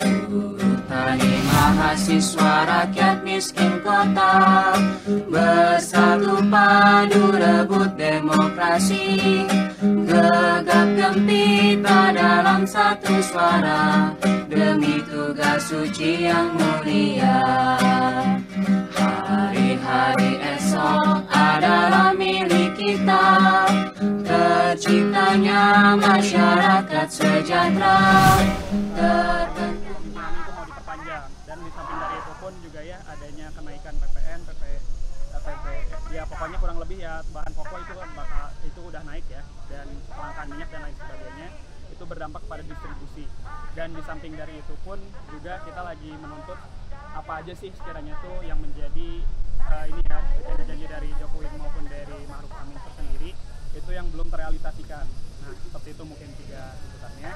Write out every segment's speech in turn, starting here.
Buruh tani mahasiswa rakyat miskin kota bersatu padu rebut demokrasi, gegap gempita dalam satu suara demi tugas suci yang mulia. Hari-hari esok adalah milik kita, terciptanya masyarakat sejahtera. Mau diperpanjang, dan di samping dari itu pun juga ya adanya kenaikan PPN, ya pokoknya kurang lebih ya bahan pokok itu udah naik ya, dan kelangkaan minyak dan lain sebagainya itu berdampak pada distribusi. Dan di samping dari itu pun juga kita lagi menuntut apa aja sih sekiranya itu yang menjadi ini ya janji dari Jokowi maupun dari Ma'ruf Amin tersendiri itu yang belum terrealisasikan. Nah seperti itu mungkin 3 tuntutannya,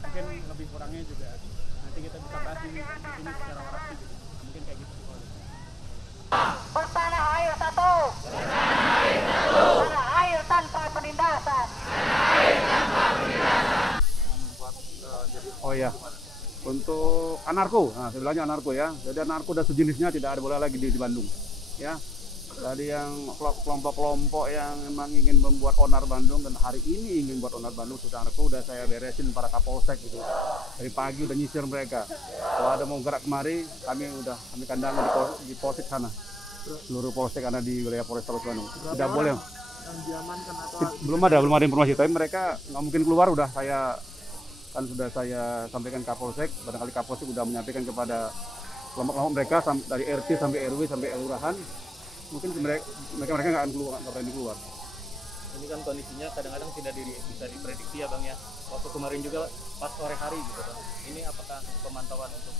mungkin lebih kurangnya juga nanti kita bisa bahas di sini secara orasi gitu. Mungkin kayak gitu. Tanah air satu. Tanah air tanpa penindasan. Oh ya, untuk anarko, nah saya bilangnya anarko ya. Jadi anarko dan sejenisnya tidak ada boleh lagi di Bandung, ya. Tadi yang kelompok-kelompok yang memang ingin membuat onar Bandung dan hari ini ingin buat onar Bandung, sudah anarko udah saya beresin para kapolsek gitu. Dari pagi udah nyisir mereka. Kalau ada mau gerak kemari, kami kandangin di polsek sana. Seluruh polsek ada di wilayah Polrestabes Bandung. Tidak boleh. Yang diamankan atau Belum ada informasi, tapi mereka nggak mungkin keluar. Sudah saya sampaikan Kapolsek, barangkali Kapolsek sudah menyampaikan kepada kelompok-kelompok mereka dari RT sampai RW sampai kelurahan, mungkin mereka nggak akan keluar, nggak berani keluar. Ini kan kondisinya kadang-kadang tidak bisa diprediksi ya Bang ya. Waktu kemarin juga pas sore hari gitu Bang. Ini apakah pemantauan untuk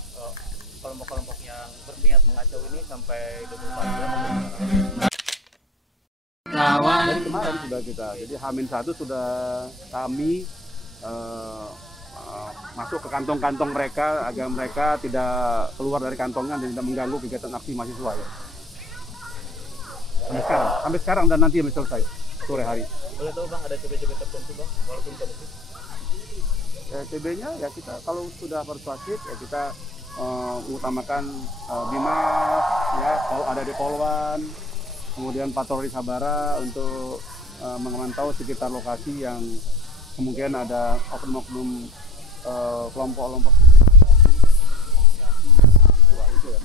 kelompok-kelompok yang berniat mengacau ini sampai 24 jam? Dari kemarin sudah kita, jadi H-1 sudah kami masuk ke kantong-kantong mereka agar mereka tidak keluar dari kantongnya dan tidak mengganggu kegiatan aksi mahasiswa ya. Sampai sekarang dan nanti selesai sore hari. Boleh tahu Bang ada CB-CB tertentu Bang walaupun kondisi? CB-nya ya kita kalau sudah persuasif ya kita mengutamakan Bimas ya, kalau ada di Polwan, kemudian patroli Sabara untuk memantau sekitar lokasi yang kemungkinan ada oknum-oknum kelompok-kelompok itu ya.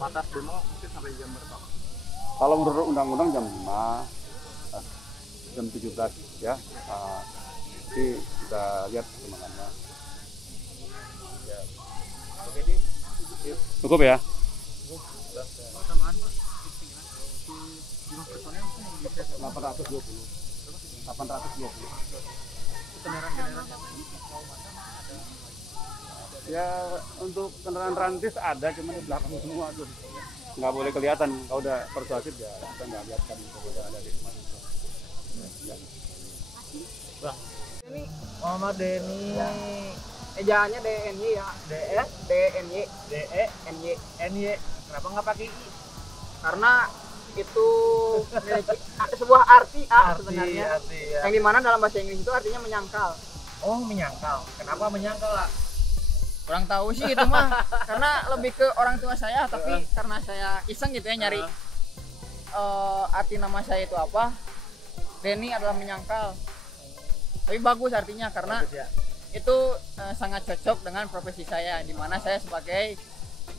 Batas demo mungkin sampai jam berapa? Kalau menurut undang-undang jam 5, jam 17 ya. Jadi kita lihat perkembangannya. Ya. Oke, di Cukup ya? tambahan Pak, jumlah personel mungkin yang bisa 820. kendaraan-kendaraan Ya untuk kendaraan rantis ada, cuma di belakang semua tuh. Nggak boleh kelihatan. Kalau udah persuasif ya kita nggak lihatkan kalau udah ada di mahasiswa. Ya. Bang. Ini Muhammad Denny, ejaannya DNY ya, DS, DNY, DENY. Kenapa nggak pakai I? Karena itu memiliki sebuah arti sebenarnya, ya. yang dimana dalam bahasa Inggris itu artinya menyangkal. Oh, menyangkal. Kenapa menyangkal lah? Kurang tahu sih itu mah, karena lebih ke orang tua saya, tapi karena saya iseng gitu ya nyari arti nama saya itu apa. Denny adalah menyangkal. Tapi bagus artinya karena itu sangat cocok dengan profesi saya, di mana saya sebagai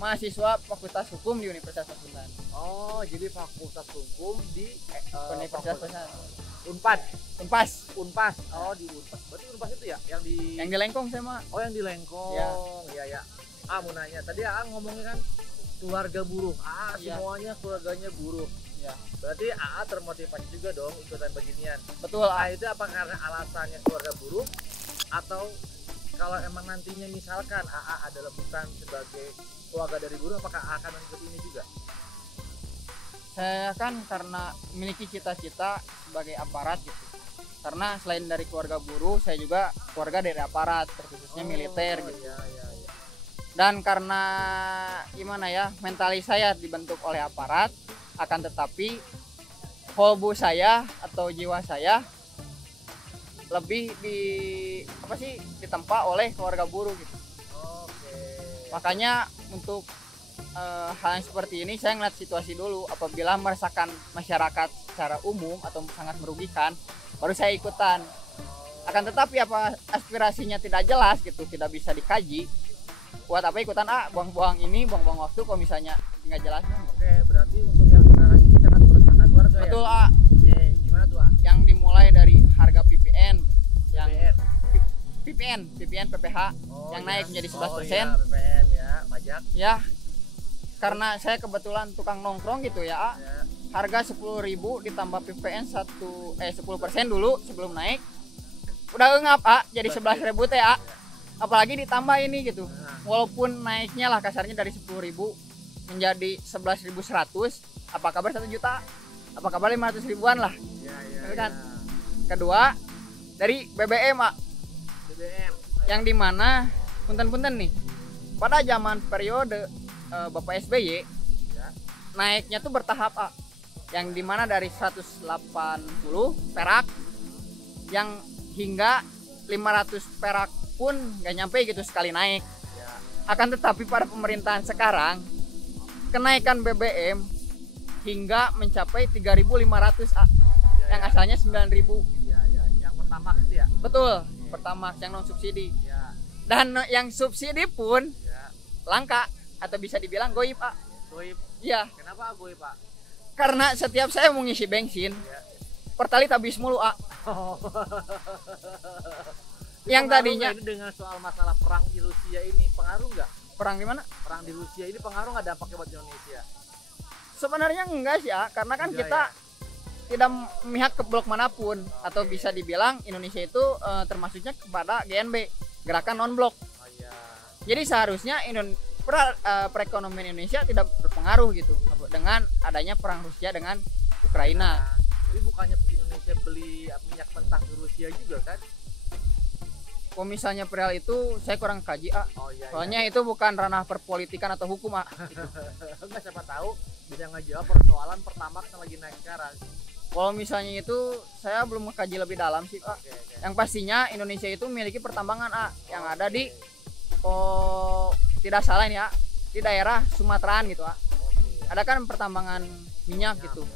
mahasiswa Fakultas Hukum di Universitas Pasundan. Oh, jadi Fakultas Hukum di Universitas Pasundan. Unpas. Oh, di Unpas. Berarti Unpas itu ya yang di Lengkong saya mah. Oh, yang di Lengkong. Iya. Mau nanya. Tadi ngomongnya kan keluarga buruh. Semuanya keluarganya buruh. Ya. Berarti termotivasi juga dong ikutan beginian. Betul. Itu apa karena alasannya keluarga buruh atau kalau emang nantinya misalkan adalah bukan sebagai keluarga dari buruh, apakah akan mengikuti ini juga? Saya kan karena memiliki cita-cita sebagai aparat gitu. Karena selain dari keluarga buruh, saya juga keluarga dari aparat, khususnya militer gitu. Iya. Dan karena gimana ya, mentalis saya dibentuk oleh aparat, akan tetapi kolbu saya atau jiwa saya lebih ditempa oleh keluarga buruh gitu. Makanya untuk hal yang seperti ini saya ngeliat situasi dulu. Apabila meresahkan masyarakat secara umum atau sangat merugikan, baru saya ikutan. Akan tetapi apa aspirasinya tidak jelas gitu, tidak bisa dikaji, buat apa ikutan buang-buang ini, buang-buang waktu kalau misalnya nggak jelas. Oke, berarti untuk yang sekarang ini sangat meresahkan warga. Betul ya? Oke, gimana tuh yang dimulai dari harga PPN yang PPN. PPN PPH yang naik menjadi 11%. Iya, PPN ya, pajak. Ya, karena saya kebetulan tukang nongkrong gitu ya. Ya. Harga 10.000 ditambah PPN 10% dulu sebelum naik. Udah ngap jadi 11.000 teh ya. Apalagi ditambah ini gitu. Walaupun naiknya lah kasarnya dari 10.000 menjadi 11.100, apa kabar 1 juta? Apa kabar 500 ribuan lah. Ya, kan? Kedua, dari BBM, BBM. yang dimana punten-punten nih pada zaman periode Bapak SBY Ya. naiknya tuh bertahap yang dimana dari 180 perak yang hingga 500 perak pun nggak nyampe gitu sekali naik. Ya. Akan tetapi pada pemerintahan sekarang kenaikan BBM hingga mencapai 3.500 yang asalnya 9.000. Ya, yang pertama gitu ya. Betul, pertama yang non subsidi. Ya. Dan yang subsidi pun Ya. langka atau bisa dibilang goib, Goib. Iya, Kenapa goib, Pak? karena setiap saya mau ngisi bensin, Ya. pertalit habis mulu, Oh. Yang Pengaruh tadinya nggak ini dengan soal masalah perang di Rusia ini, pengaruh nggak? perang di mana? Perang di Rusia ini pengaruh nggak dampaknya buat Indonesia? Sebenarnya enggak sih, karena kan Enggak, kita ya? tidak memihak ke blok manapun atau bisa dibilang Indonesia itu termasuknya kepada GNB, gerakan non blok. Oh iya. Jadi seharusnya perekonomian Indonesia tidak berpengaruh gitu dengan adanya perang Rusia dengan Ukraina. Tapi bukannya Indonesia beli minyak mentah ke Rusia juga kan? Kalau misalnya perihal itu saya kurang kaji, Oh iya. soalnya itu bukan ranah perpolitikan atau hukum, Enggak, siapa tahu bisa ngejawab persoalan Pertamax yang lagi naik sekarang. Kalau misalnya itu saya belum mengkaji lebih dalam sih, Oke. Yang pastinya Indonesia itu memiliki pertambangan yang ada di tidak salah ini di daerah Sumateraan gitu. Oke. Ada kan pertambangan minyak gitu.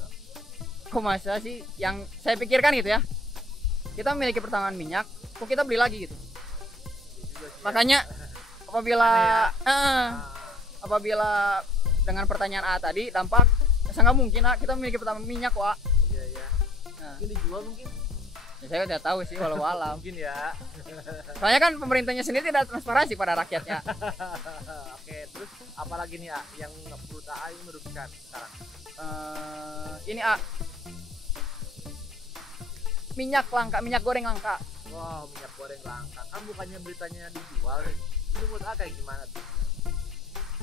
Kok masa sih yang saya pikirkan gitu ya. Kita memiliki pertambangan minyak, kok kita beli lagi gitu. Makanya apabila apabila dengan pertanyaan tadi dampak sangat mungkin kita memiliki pertambangan minyak kok. Iya. Nah, Mungkin dijual mungkin. ya saya tidak tahu sih walau alam. Mungkin ya. Soalnya kan pemerintahnya sendiri tidak transparansi pada rakyatnya. Oke, terus apalagi nih yang menurut AA ini merugikan sekarang? Ini minyak langka, minyak goreng langka. Wah, minyak goreng langka. Kan bukannya beritanya dijual nih. Ini menurut AA kayak gimana tuh?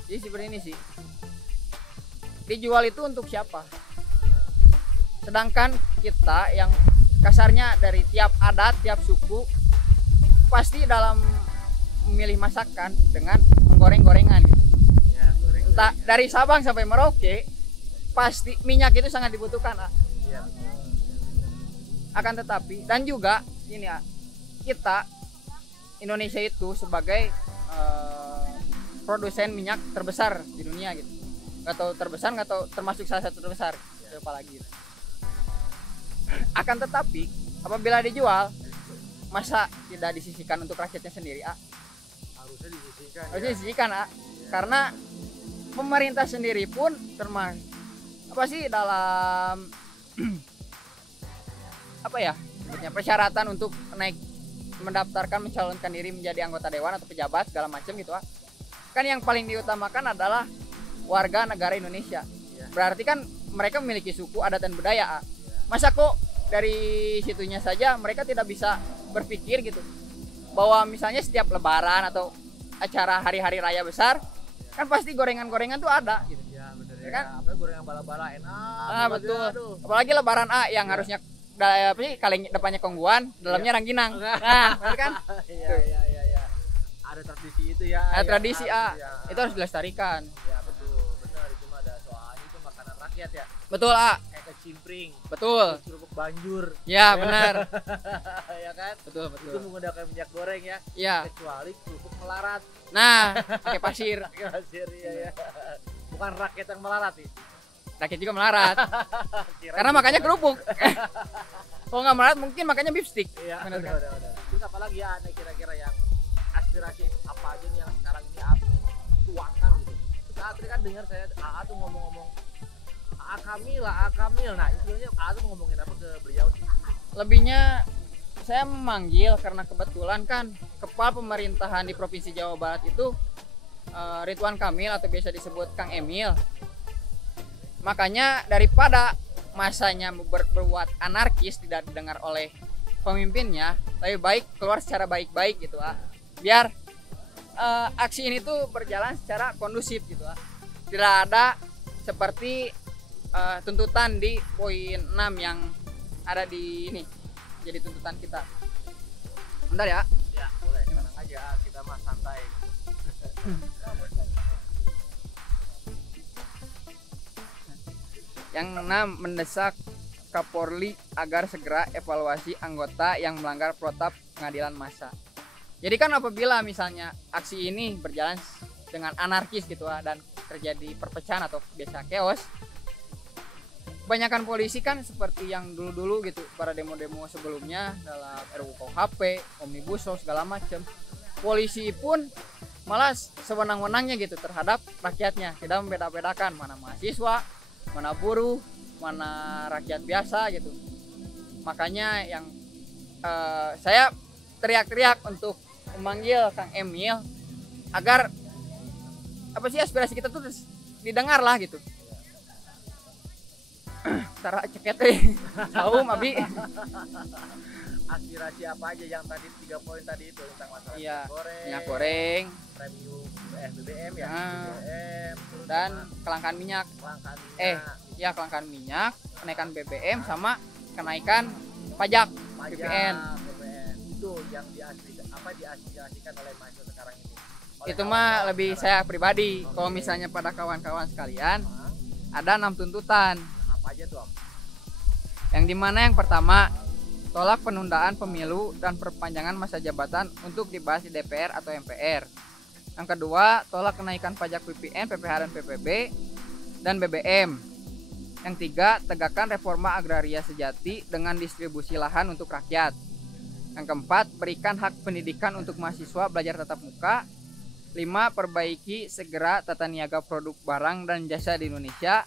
Jadi seperti ini sih. Dijual itu untuk siapa? Sedangkan kita yang kasarnya dari tiap adat, tiap suku pasti dalam memilih masakan dengan menggoreng-gorengan gitu. Ya, goreng. Entah dari Sabang sampai Merauke pasti minyak itu sangat dibutuhkan. Iya. Akan tetapi dan juga ini kita Indonesia itu sebagai produsen minyak terbesar di dunia gitu. Nggak tahu terbesar, nggak tahu termasuk salah satu terbesar. Apalagi gitu. Akan tetapi apabila dijual masa tidak disisihkan untuk rakyatnya sendiri Harusnya disisihkan. harusnya disisihkan karena pemerintah sendiri pun termasuk apa sih dalam apa ya sebutnya persyaratan untuk naik mendaftarkan mencalonkan diri menjadi anggota dewan atau pejabat segala macam gitu kan yang paling diutamakan adalah warga negara Indonesia. Berarti kan mereka memiliki suku, adat dan budaya. Masa kok dari situnya saja mereka tidak bisa berpikir gitu bahwa misalnya setiap lebaran atau acara hari-hari raya besar kan pasti gorengan-gorengan tuh ada gitu. Ya bener Ya ya. kan? Apa gorengan bala-bala enak. Betul. Aduh. Apalagi lebaran yang harusnya apa sih kaleng depannya kongguan, dalamnya rangginang. Nah, bener kan? Iya. Ada tradisi itu ya. Ada ya, tradisi harus, ya. itu harus dilestarikan. Ya betul, benar itu mah ada soalnya itu makanan rakyat ya. Betul Kayak kicimpring, Betul. kerupuk banjur. Ya, benar. Ya kan? Betul, Itu betul. menggunakan minyak goreng ya. Iya. Kecuali kerupuk melarat. Nah, pakai pasir. Kasir ya. Bukan rakyat yang melarat nih. Rakyat juga melarat. Kirain Karena gitu. makanya kerupuk. Kalau nggak melarat mungkin makanya beef stick. Iya, Benar benar, kan? benar. Terus apalagi ya ada kira-kira yang aspirasi apa aja nih yang sekarang ini aku tuangkan gitu. Saat tadi kan dengar saya AA tuh ngomong-ngomong AA Kamil. Nah, itu sebenarnya AA tuh ngomongin apa ke beliau sih? Lebihnya saya memanggil karena kebetulan kan kepala pemerintahan di Provinsi Jawa Barat itu Ridwan Kamil atau biasa disebut Kang Emil. Makanya daripada masanya berbuat anarkis tidak didengar oleh pemimpinnya, lebih baik keluar secara baik-baik gitu biar aksi ini tuh berjalan secara kondusif gitu tidak ada seperti tuntutan di poin 6 yang ada di ini jadi tuntutan kita. Bentar ya. Ya, boleh. Tenang aja, kita mah santai. Yang 6 mendesak Kapolri agar segera evaluasi anggota yang melanggar protap pengadilan massa. Jadi kan apabila misalnya aksi ini berjalan dengan anarkis gitu dan terjadi perpecahan atau biasa chaos, kebanyakan polisi kan seperti yang dulu-dulu gitu pada demo-demo sebelumnya dalam RUU KUHP, Omnibus Law segala macam. Polisi pun malah sewenang-wenangnya gitu terhadap rakyatnya, tidak membeda-bedakan mana mahasiswa, mana buruh, mana rakyat biasa gitu. Makanya yang saya teriak-teriak untuk memanggil Kang Emil agar apa sih aspirasi kita tuh didengar lah gitu. Tara ceket saum abi. Aspirasi apa aja yang tadi 3 poin tadi itu tentang masalah Iya, minyak minyak goreng premium BBM ya, Nah. BBM, terus dan sama kelangkaan minyak. kelangkaan Ya kelangkaan minyak, kenaikan BBM sama kenaikan pajak pajak, BPN. BPN. Itu yang diaspirasikan oleh mahasiswa sekarang ini. Oleh Itu mah kawan-kawan lebih sekarang. saya pribadi. Kalau misalnya pada kawan-kawan sekalian Hah? ada 6 tuntutan. Apa aja tuh, Om? Yang dimana yang pertama tolak penundaan pemilu dan perpanjangan masa jabatan untuk dibahas di DPR atau MPR. Yang kedua tolak kenaikan pajak PPN, PPH dan PPB dan BBM. Yang tiga tegakkan reforma agraria sejati dengan distribusi lahan untuk rakyat. Yang keempat berikan hak pendidikan untuk mahasiswa belajar tatap muka. 5. Perbaiki segera tata niaga produk barang dan jasa di Indonesia.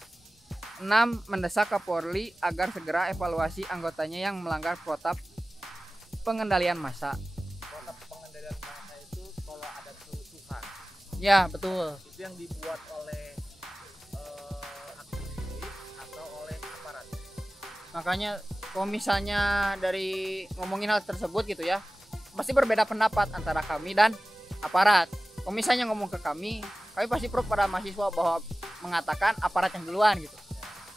6. Mendesak Kapolri agar segera evaluasi anggotanya yang melanggar protap pengendalian massa. Protap pengendalian massa itu kalau ada kerusuhan Ya betul. itu yang dibuat oleh aktivis atau oleh aparat. Makanya kalau misalnya dari ngomongin hal tersebut gitu ya, pasti berbeda pendapat antara kami dan aparat. Kalau misalnya ngomong ke kami pasti pro pada mahasiswa bahwa mengatakan aparat yang duluan gitu.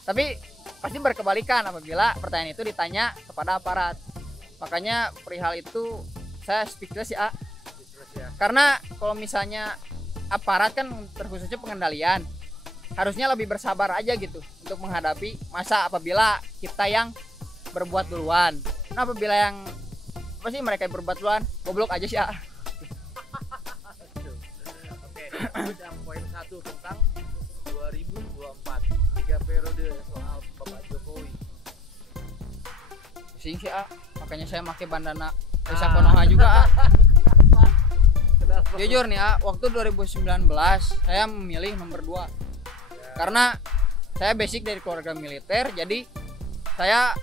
Tapi pasti berkebalikan apabila pertanyaan itu ditanya kepada aparat. Makanya perihal itu saya speechless ya. Terus ya. Karena kalau misalnya aparat kan terkhususnya pengendalian, harusnya lebih bersabar aja gitu untuk menghadapi masa apabila kita yang berbuat duluan. Nah apabila yang apa sih mereka yang berbuat duluan, goblok aja sih ya. Oke, terus yang poin 1 tentang 2024 3 periode soal Bapak Jokowi. Pusing sih makanya saya pakai bandana Desa Konoha juga Kenapa? Jujur nih waktu 2019 saya memilih nomor 2 karena saya basic dari keluarga militer, jadi saya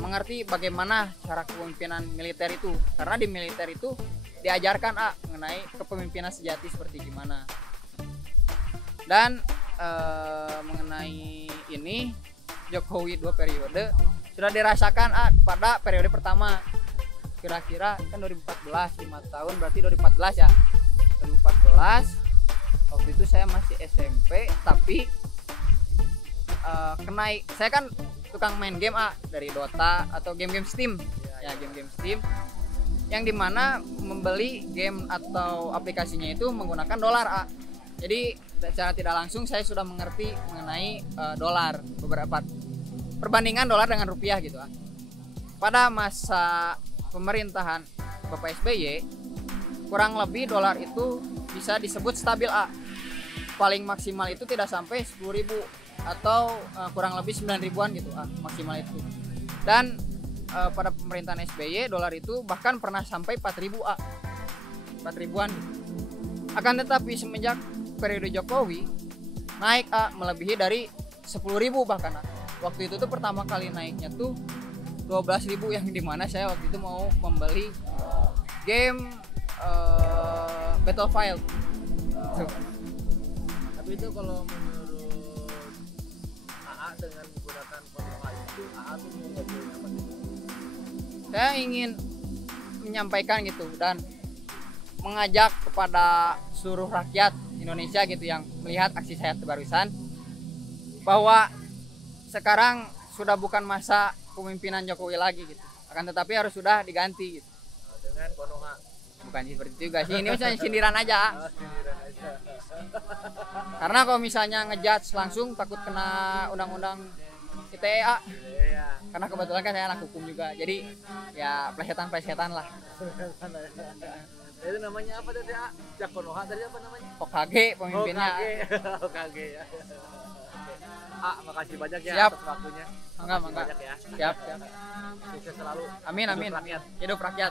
mengerti bagaimana cara kepemimpinan militer itu, karena di militer itu diajarkan mengenai kepemimpinan sejati seperti gimana. Dan mengenai ini Jokowi 2 periode sudah dirasakan pada periode pertama, kira-kira kan 2014 5 tahun berarti 2014 ya. 2014 waktu itu saya masih SMP, tapi saya kan tukang main game dari Dota atau game-game Steam ya, game-game Steam yang dimana membeli game atau aplikasinya itu menggunakan dolar jadi secara tidak langsung saya sudah mengerti mengenai dolar perbandingan dolar dengan rupiah gitu kan. Pada masa pemerintahan Bapak SBY kurang lebih dolar itu bisa disebut stabil A. Paling maksimal itu tidak sampai 10.000 atau kurang lebih 9.000-an gitu maksimal itu. Dan pada pemerintahan SBY dolar itu bahkan pernah sampai 4.000 A. 4.000-an gitu. Akan tetapi semenjak periode Jokowi naik A melebihi dari 10.000 bahkan. Waktu itu tuh pertama kali naiknya tuh 12.000 yang dimana saya waktu itu mau membeli game Battlefield. Tapi itu kalau menurut AA dengan menggunakan Konoha itu, AA tuh mau ngobrolin apa sih? Saya ingin menyampaikan gitu dan mengajak kepada seluruh rakyat Indonesia gitu yang melihat aksi saya barusan bahwa sekarang sudah bukan masa kepemimpinan Jokowi lagi gitu. Akan tetapi harus sudah diganti gitu. Dengan Konoha. Bukan seperti itu juga sih, ini misalnya sindiran aja. Karena kalau misalnya ngejudge langsung takut kena undang-undang ITE. Karena kebetulan kan saya anak hukum juga, jadi ya plesetan lah. Itu namanya apa tadi? Jak Konoha tadi apa namanya? Hokage pemimpinnya. Hokage ya. Makasih banyak ya Siap. atas waktunya. Enggak. Banyak ya. Siap. Sukses selalu. Amin. Hidup rakyat.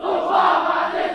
Susuri